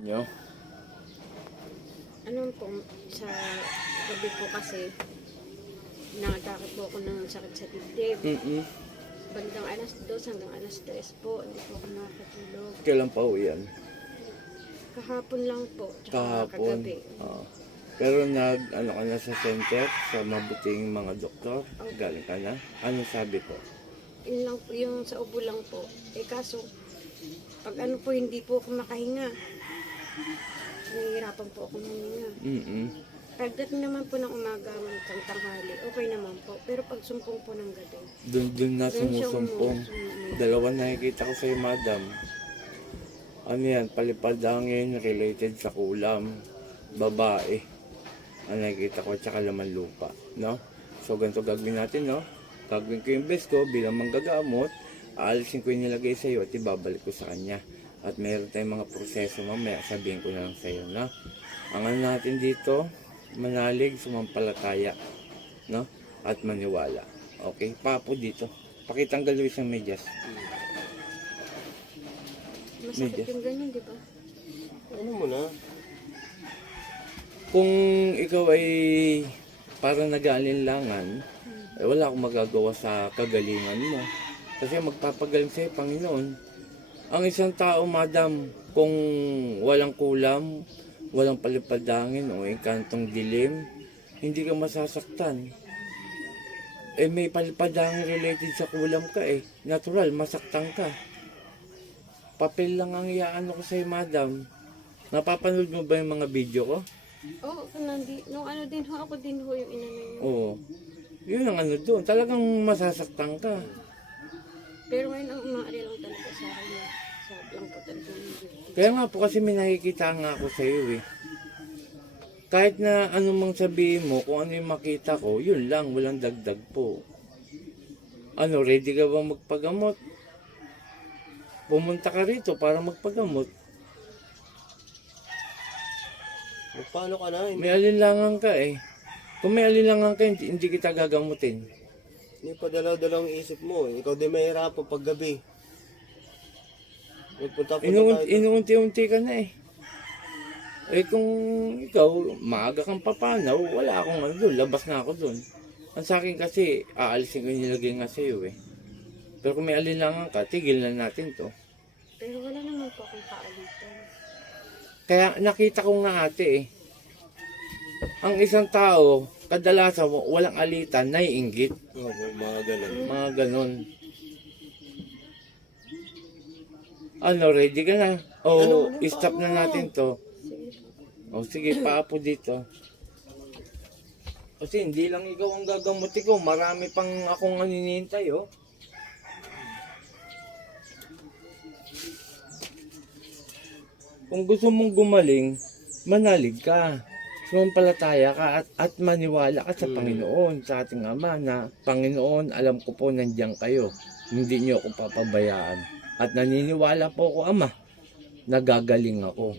Nyo? Ano po, sa gabi po kasi, nakatake po ako ng sakit sa dibdib. Bandang alas 2 hanggang alas 3 po, hindi po ako nakakatulog. Kailan pa ho yan? Kahapon lang po, tsaka Kahapon. kagabi. Pero ano ka na sa center, sa mabuting mga doktor? Galing ka na? Ano sabi po? Yun lang po, yung sa ubo lang po. Kaso, pag ano po, hindi po ako makahinga. Nahihirapan po ako huminga. Pagdating naman po ng umaga, ng tanghali, okay naman po. Pero pag sumpong po ng gabi, Doon na sumusumpong. Dalawa nakikita ko sa'yo, madam. Ano yan? Palipad-hangin related sa kulam. Babae. Ang nakikita ko, tsaka laman lupa. No? So, ganito gagawin natin, no? Gagawin ko yung best ko bilang manggagamot. Aalisin ko yung nilagay sa'yo at ibabalik ko sa kanya. At meron tayong mga proseso mamaya, sabihin ko na lang sa'yo, no? Ang ano natin dito, manalig, sumampalataya, no? At maniwala. Okay? Papo dito. Pakitanggal Luis ang medyas. masakit yung ganyan, di ba? Ano mo na? Kung ikaw ay parang nag-aalinlangan, eh, wala akong magagawa sa kagalingan mo. Kasi magpapagaling sa'yo, Panginoon. Ang isang tao, madam, kung walang kulam, walang palipadangin o engkantong dilim, hindi ka masasaktan. Eh may palipadangin related sa kulam ka eh. Natural, masaktan ka. Papel lang ang iyaano ko sa'yo, madam. Napapanood mo ba yung mga video ko? Oo, nung ano din ho, ako din ho yung inano yun. Oo. Yun ang ano doon. Talagang masasaktan ka. Pero ngayon ang umaari lang talaga sa akin. Sa lang po talaga yung Diyos. Kaya nga po kasi may nakikita nga ako sa iyo eh. Kahit na ano mang sabihin mo, kung ano yung makita ko, yun lang, walang dagdag po. Ano, ready ka ba magpagamot? Pumunta ka rito para magpagamot. Paano ka na? May alinlangan ka eh. Kung may alinlangan ka, hindi kita gagamutin. Hindi pa dalaw-dalaw ang isip mo. Ikaw din mahirapan pag gabi. Inuunti-unti ka na eh. Eh kung ikaw, maaga kang papanaw, wala akong ano doon, labas na ako doon. Ang sa akin kasi, aalisin ko yung nilagay nga sa'yo eh. Pero kung may alinlangan ka, tigil na natin to. Pero wala naman po akong kaalitan. Kaya nakita ko nga ate eh. Ang isang tao, kadalasan walang alitan, naiinggit. Oo, mga ganun. Mga ganon. Ano, ready ka na? O, stop na natin to. O, sige, paapo dito. Kasi hindi lang ikaw ang gagamutin ko. Marami pang akong aninintay, oh. Kung gusto mong gumaling, manalig ka. Sumampalataya ka at maniwala ka sa Panginoon, sa ating Ama na, Panginoon, alam ko po nandiyan kayo. Hindi niyo ako papabayaan. At naniniwala po ako, Ama, nagagaling ako.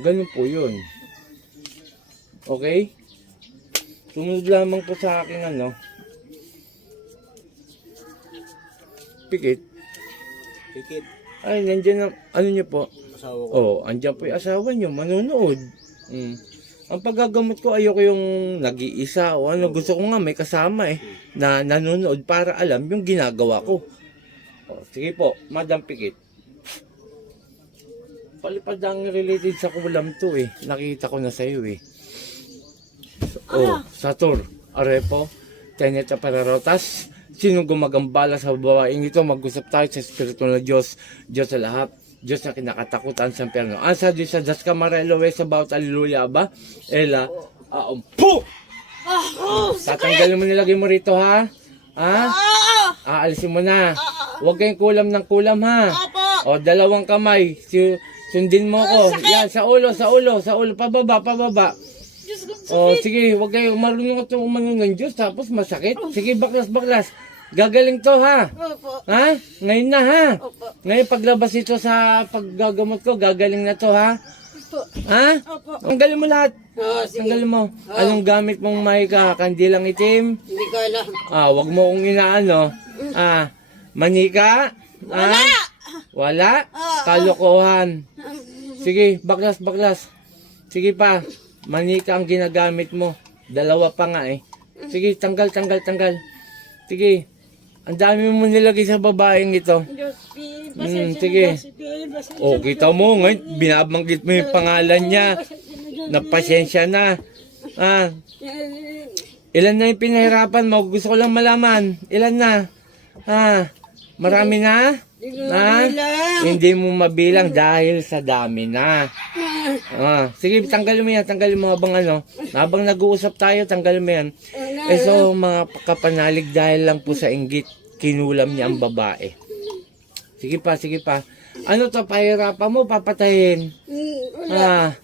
Ganun po yun. Okay? Sumunod lamang po sa akin ano. Pikit. Pikit. Ay, nandiyan ang, ano niyo po? Asawa ko. Oh, andyan po yung asawa niyo, manonood. Ang paggagamot ko, ayoko yung nag-iisa o ano. Gusto ko nga may kasama eh, na nanonood para alam yung ginagawa ko. Oh, sige po, Madam Pikit. Palipad ang related sa kulam to eh. Nakita ko na sa iyo eh. Oh, Satur, Arepo, Teneta Pararotas. Sinong gumagambala sa babaeng ito? Mag-usap tayo sa Espiritu na Diyos. Diyos sa lahat. Diyos na kinakatakutan sa perno. Asa Diyos sa Das Camarelo sa bawat aliluya ba? Ela, po! Tatanggalin mo nilagay mo rito ha? Ha? Aalisin mo na. Huwag kayong kulam ng kulam ha. O, dalawang kamay. Sundin mo ko. Yan, sa ulo. Pababa. O, sige, huwag kayong marunong at umano ng Diyos. Tapos masakit. Sige, baklas. Gagaling to ha. Ha? Ngayon na ha. Ngayon paglabas ito sa paggagamot ko, gagaling na to ha. Ha? Tanggalin mo lahat. Tanggalin mo. Anong gamit mong mahika? Kandilang itim? Hindi ko alam. Wag mo kong inaano. Manika? Wala. Kalokohan. Sige, baklas, baklas. Sige pa. Manika ang ginagamit mo. Dalawa pa nga eh. Sige, tanggal, tanggal, tanggal. Sige. Ang dami mo nilagay sa babaeng ito. Diyos, pasensya sige. na Diyos, pasensya O, na kita mo ngayon, binabanggit mo yung pangalan niya. Na pasensya na. Ah, ilan na yung pinahirapan mo? Gusto ko lang malaman. Ilan na? Ah, marami na? Ha? Hindi mo mabilang dahil sa dami na. Ah, sige, tanggalin mo yan. Tanggalin mo habang nag-uusap tayo, tanggalin mo yan. Eh so, mga kapanalig dahil lang po sa inggit, kinulam niya ang babae. Sige pa, sige pa. Ano to, pahirapan mo, papatayin? Ah,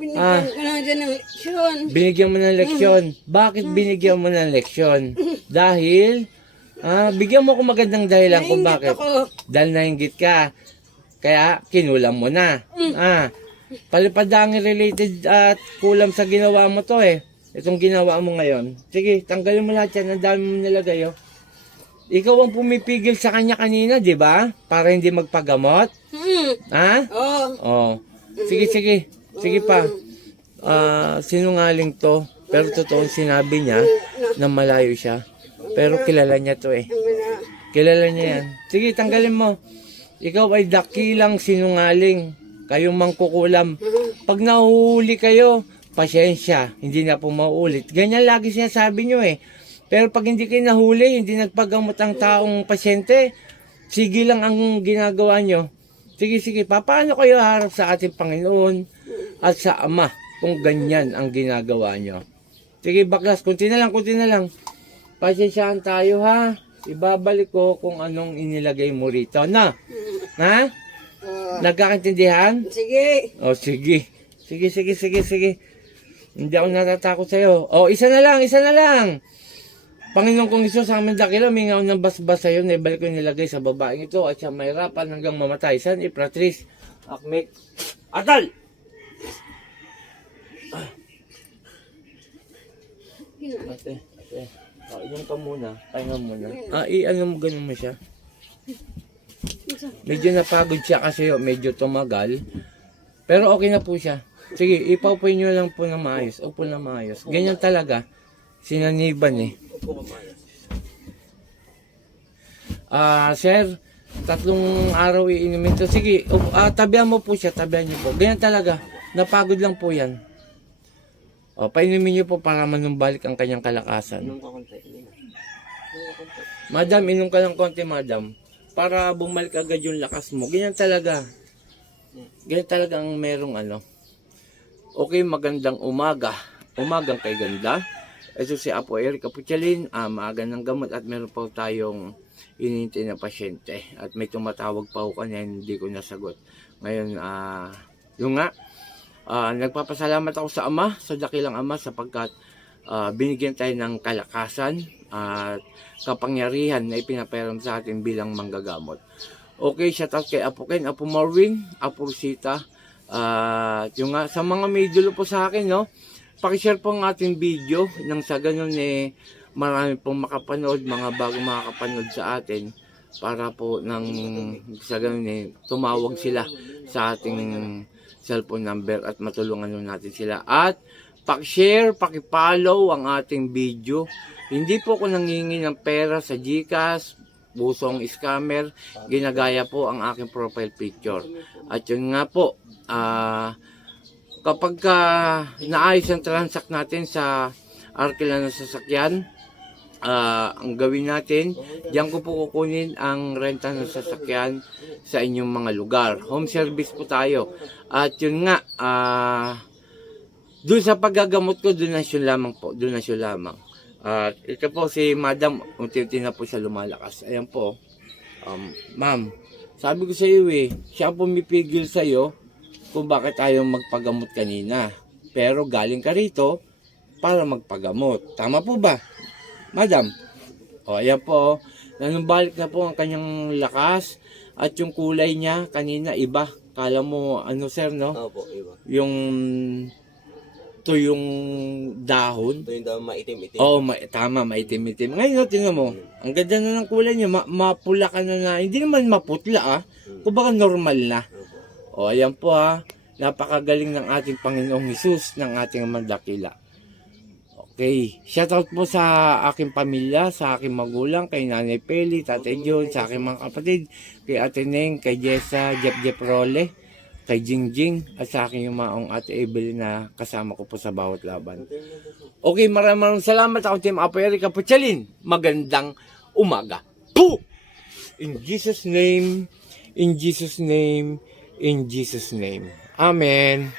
Binigyan ko na dyan ng leksyon. binigyan mo ng leksyon. Bakit binigyan mo ng leksyon? Dahil, bigyan mo ko magandang dahilan kung bakit. Ako. Dahil nainggit ka. Kaya, kinulam mo na. Palipadangin related at kulam sa ginawa mo to eh. Itong ginawa mo ngayon. Sige, tanggalin mo lahat yan. Ang dami mo nilagay oh. Ikaw ang pumipigil sa kanya kanina, di ba? Para hindi magpagamot. Ha? Oo. Oh. Sige, sige. Sige pa. Sinungaling to. Pero totoo sinabi niya na malayo siya. Pero kilala niya to eh. Kilala niya yan. Sige, tanggalin mo. Ikaw ay dakilang sinungaling. Kayong mangkukulam. Pag nahuhuli kayo, pasensya. Hindi na po mauulit. Ganyan lagi sinasabi nyo eh. Pero pag hindi kayo nahuli, hindi nagpagamot ang taong pasyente, sige lang ang ginagawa nyo. Sige, sige. Paano kayo harap sa ating Panginoon at sa Ama kung ganyan ang ginagawa nyo? Sige, baklas. Kunti na lang, kunti na lang. Pasensyaan tayo ha. Ibabalik ko kung anong inilagay mo rito. Na? Ha? Nagkakaintindihan? Sige. O, sige. Sige, sige, sige, sige. Hindi ako natatakot sa'yo. O, isa na lang, isa na lang. Panginoon kong Isus, sa aming dakila, mingaw ng basbas sa'yo, na ibalik ko yung nilagay sa babaeng ito at siya mahirapan hanggang mamatay. San Ipratris, Akmek, Atal! Ate, ate. Inom ka muna. Pahinga muna. Ano mo ganun mo siya? Medyo napagod siya kasi medyo tumagal. Pero okay na po siya. Sige, ipaupuin nyo lang po ng maayos. Upo na maayos. Ganyan talaga. Sinaniban eh. Sir, 3 araw iinumin to. Sige, tabihan mo po siya. Tabihan nyo po. Ganyan talaga. Napagod lang po yan. Painumin nyo po para manumbalik ang kanyang kalakasan. Madam, inom ka ng konti, madam. Para bumalik agad yung lakas mo. Ganyan talaga. Ganyan talaga ang merong Okay, magandang umaga. Umagang kay ganda. Ito si Apo Eric Aputchalin. Maaga ng gamot at meron pa tayong inintay na pasyente. At may tumatawag pa ako kanya, hindi ko nasagot. Ngayon, yung nga, nagpapasalamat ako sa Ama, sa dakilang Ama, sapagkat binigyan tayo ng kalakasan at kapangyarihan na ipinapayaram sa atin bilang manggagamot. Okay, shout out kay Apo Ken, Apo Marvin, Apo Rosita, yung nga, sa mga may dulo po sa akin, no, pakishare po ang ating video nang sa ganun marami pong makapanood, mga bagong makakapanood sa atin para po nang sa ganun tumawag sila sa ating cellphone number at matulungan natin sila. At pakishare, pakipollow ang ating video. Hindi po ako nangingi ng pera sa GCash, busong scammer, ginagaya po ang aking profile picture. At yun nga po, kapag naayos ang transact natin sa Arkela ng sasakyan, ang gawin natin, diyan ko po kukunin ang renta ng sasakyan sa inyong mga lugar. Home service po tayo. At yun nga, doon sa paggagamot ko, donasyon lamang po, donasyon lamang. At ito po si Madam, unti-unti na po siya lumalakas. Ayan po, ma'am, sabi ko sa iyo siya pumipigil sa iyo kung bakit ayaw magpagamot kanina. Pero galing ka rito para magpagamot. Tama po ba, Madam? Ayan po, nanumbalik na po ang kanyang lakas at yung kulay niya kanina iba. Kala mo, sir, no? Opo, iba. Yung dahon. Ito yung dahon maitim-itim. Tama, maitim-itim. Ngayon, tingnan mo, ang ganda na ng kulay niya, mapula ka na hindi naman maputla, kumbaga normal na. Ayan po Napakagaling ng ating Panginoong Hesus, ng ating mandakila. Okay, shoutout po sa aking pamilya, sa aking magulang, kay Nanay Peli, Tatay John, sa aking mga kapatid, kay Ate Neng, kay Jessa, Jeff Role, kay Jingjing, at sa aking yumaong Ate Evelyn na kasama ko po sa bawat laban. Okay, maraming salamat. Ako Team Apo Erica Puchalin. Magandang umaga. Po! In Jesus' name, in Jesus' name, in Jesus' name. Amen.